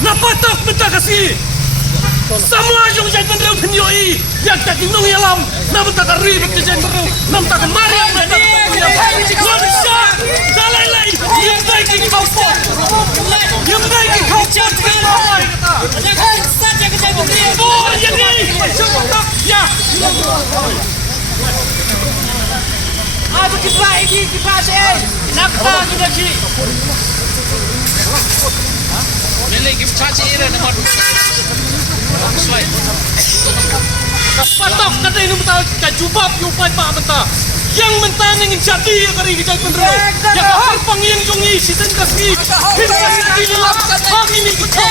Napatok minta kasih. Semua yang jadi penerus penyoi yang tak inung yalam, namun tak ribet jadi penerus, namun tak mariam, nggak bisa. Dalai lain, yang baik ini kau pot, yang baik ini kau pot dengan lain. Oh, yang ini, ya. Aduh kita ini kita sih, nakta kita sih. Meli kita caci ini nampak. Patok kata ini mentah kajubab yupai pak mentah. Yang mentah ingin jadi kari kita bener. Yang harpang yang jungi sisen kasih. Kita ini dilap, kami ini kita.